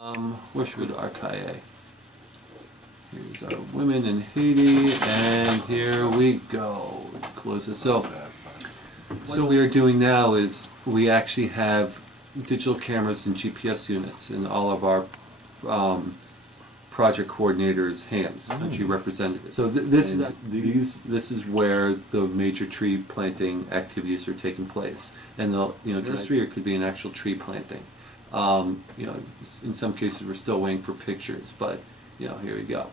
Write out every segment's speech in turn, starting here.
Where should we go to Archaea? Here's our women in Haiti, and here we go. Let's close this. So what we are doing now is we actually have digital cameras and GPS units in all of our project coordinators' hands, country representatives. So this is where the major tree planting activities are taking place, and the nursery could be an actual tree planting. In some cases we're still waiting for pictures, but here we go.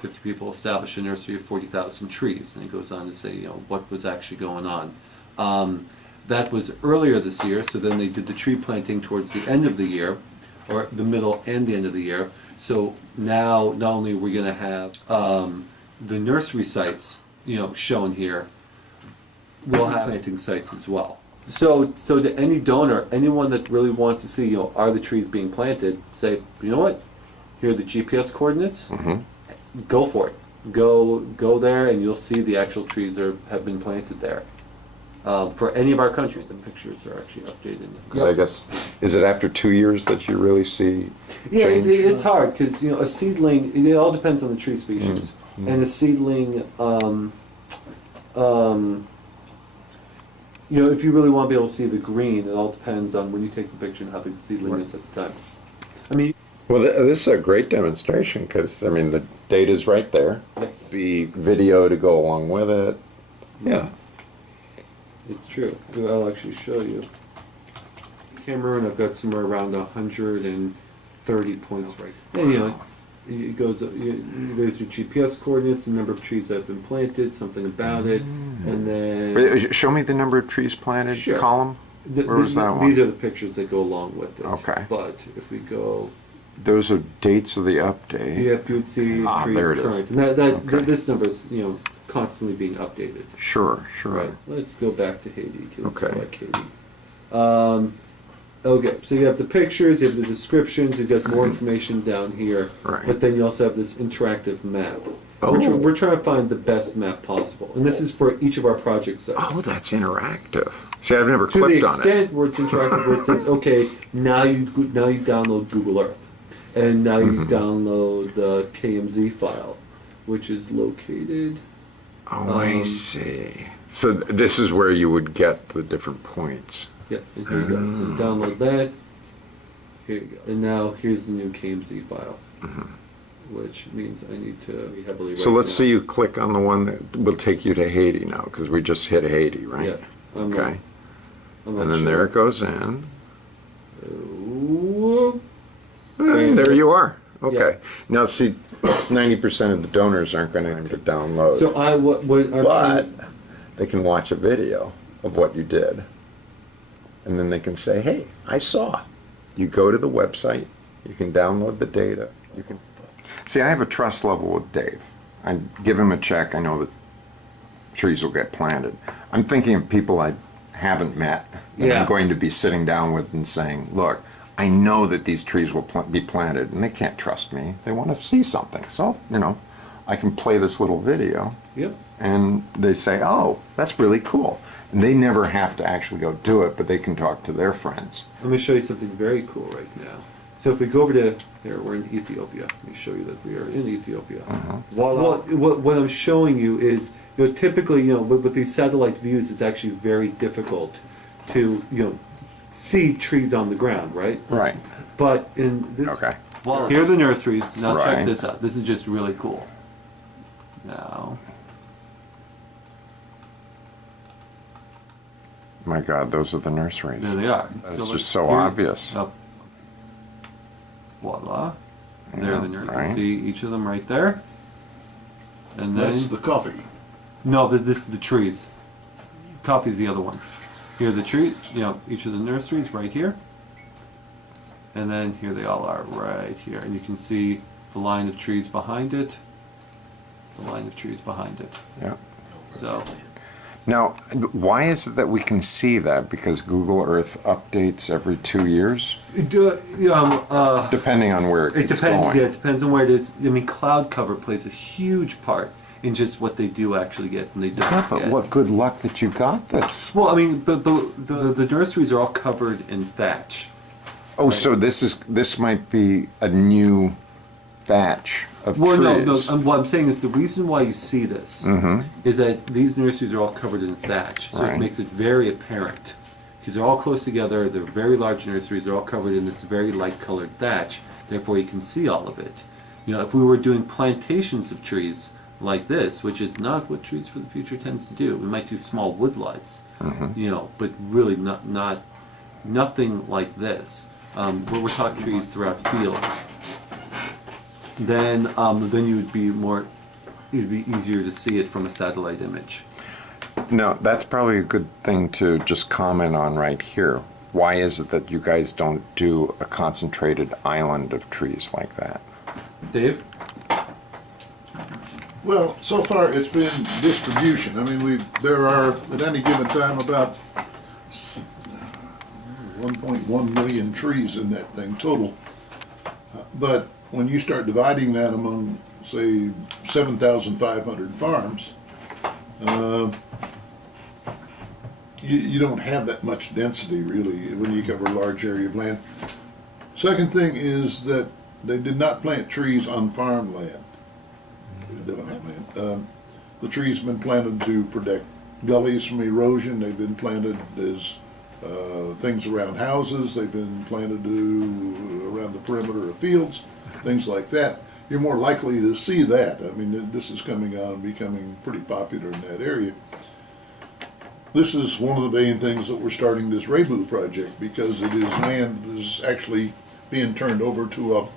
50 people establish a nursery of 40,000 trees, and it goes on to say what was actually going on. That was earlier this year, so then they did the tree planting towards the end of the year, or the middle and the end of the year. So now not only are we going to have the nursery sites shown here, we'll have planting sites as well. So to any donor, anyone that really wants to see, are the trees being planted, say, you know what, here are the GPS coordinates, go for it. Go there and you'll see the actual trees have been planted there. For any of our countries, and pictures are actually updated. Yep. I guess, is it after 2 years that you really see change? It's hard, because a seedling, it all depends on the tree species. And a seedling, if you really want to be able to see the green, it all depends on when you take the picture and how big the seedling is at the time. Well, this is a great demonstration, because, the data's right there. The video to go along with it. Yeah. It's true. I'll actually show you. Camera, and I've got somewhere around 130 points right. And it goes. There's your GPS coordinates, the number of trees that have been planted, something about it, and then. Show me the number of trees planted. Sure. Column. Where was that one? These are the pictures that go along with it. Okay. But if we go. Those are dates of the update. Yep, you would see trees there it current, is. and Okay. this number is constantly being updated. Sure. Right. Let's go back to Haiti. Let's Okay. go back Haiti. Okay, so you have the pictures, you have the descriptions, you've got more information down here, Right. but then you also have this interactive map. Oh. We're trying to find the best map possible, and this is for each of our project sites. Oh, that's interactive. See, I've never to clicked the on it. extent where it's interactive, where it says, okay, now you download Google Earth, and now you download the KMZ file, which is located. Oh, I see. So this is where you would get the different points. Yeah, and here you go. So download that. Here you go. And now here's the new KMZ file, which means I need to be heavily. So let's see you click on the one that will take you to Haiti now, because we just hit Haiti, right? Yeah. Okay. I'm And then sure. there it goes in. Whoop. And there you are. Okay. Yeah. Now, see, 90% of the donors aren't going to download. So I'm but they can watch a video of what you did. And then they can say, hey, I saw. You go to the website, you can download the data. You can. See, I have a trust level with Dave. I give him a check, I know that trees will get planted. I'm thinking of people I haven't met that I'm going to be sitting down with and saying, look, I know that these trees will be planted, and they can't trust me. They want to see something. So, I can play this little video. Yep. And they say, oh, that's really cool. And they never have to actually go do it, but they can talk to their friends. Let me show you something very cool right now. So if we go over to, here, we're in Ethiopia. Let me show you that we are in Ethiopia. Voila. What I'm showing you is, typically, with these satellite views, it's actually very difficult to, see trees on the ground, right? Right. But in this, voila, here are the nurseries. Now check this out. This is just really cool. Now. My God, those are the nurseries. There they are. It's just so obvious. Voila. There are the nurseries. Right. See each of them right there. And then That's the coffee. no, this is the trees. Coffee's the other one. Here are the trees. Each of the nurseries right here. And then here they all are right here, and you can see the line of trees behind it. The line of trees behind it. Yeah. So. Now, why is it that we can see that? Because Google Earth updates every 2 years? Depending on where it's going. Yeah, it depends on where it is. Cloud cover plays a huge part in just what they do actually get and they don't Yeah, but get. what good luck that you got this. Well, the nurseries are all covered in thatch. Oh, so this might be a new batch of Well, trees. no. What I'm saying is the reason why you see this is that these nurseries are all covered in thatch, so Right. it makes it very apparent because they're all close together. They're very large nurseries. They're all covered in this very light-colored thatch. Therefore, you can see all of it. You know, if we were doing plantations of trees like this, which is not what Trees for the Future tends to do, we might do small woodlots. You know, but really nothing like this. Where we're talking trees throughout fields. Then it'd be easier to see it from a satellite image. No, that's probably a good thing to just comment on right here. Why is it that you guys don't do a concentrated island of trees like that? Dave? Well, so far it's been distribution. I mean, there are at any given time about 1.1 million trees in that thing total. But when you start dividing that among, say, 7,500 farms, you don't have that much density really when you cover a large area of land. Second thing is that they did not plant trees on farmland. The trees have been planted to protect gullies from erosion. They've been planted as things around houses. They've been planted around the perimeter of fields, things like that. You're more likely to see that. I mean, this is coming out and becoming pretty popular in that area. This is one of the main things that we're starting this Rebu project, because it is land that is actually being turned over to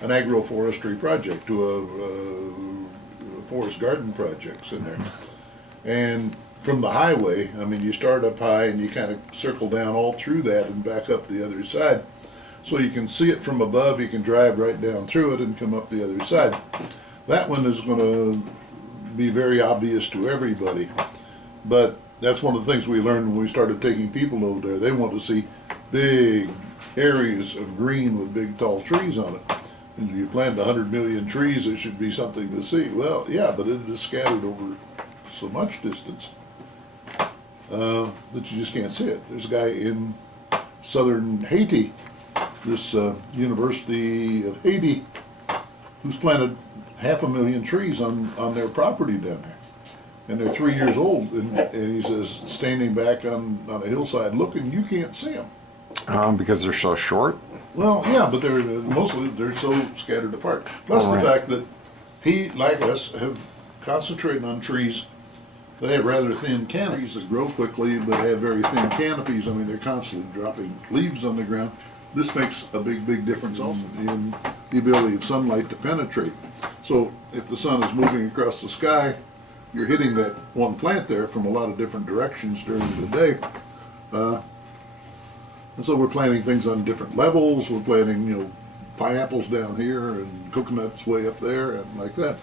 an agroforestry project, to a forest garden projects in there. And from the highway, I mean, you start up high and you kind of circle down all through that and back up the other side. So you can see it from above, you can drive right down through it and come up the other side. That one is going to be very obvious to everybody. But that's one of the things we learned when we started taking people over there. They want to see big areas of green with big tall trees on it. And if you plant 100 million trees, it should be something to see. Well, yeah, but it is scattered over so much distance that you just can't see it. There's a guy in southern Haiti, this University of Haiti, who's planted 500,000 trees on their property down there. And they're 3 years old, and he says, standing back on a hillside looking, you can't see them. Because they're so short? Well, yeah, but they're so scattered apart. Plus the fact that he, like us, have concentrated on trees that have rather thin canopies that grow quickly but have very thin canopies. I mean, they're constantly dropping leaves on the ground. This makes a big difference also in the ability of sunlight to penetrate. So if the sun is moving across the sky, you're hitting that one plant there from a lot of different directions during the day. And so we're planting things on different levels. We're planting, pineapples down here and coconuts way up there and like that.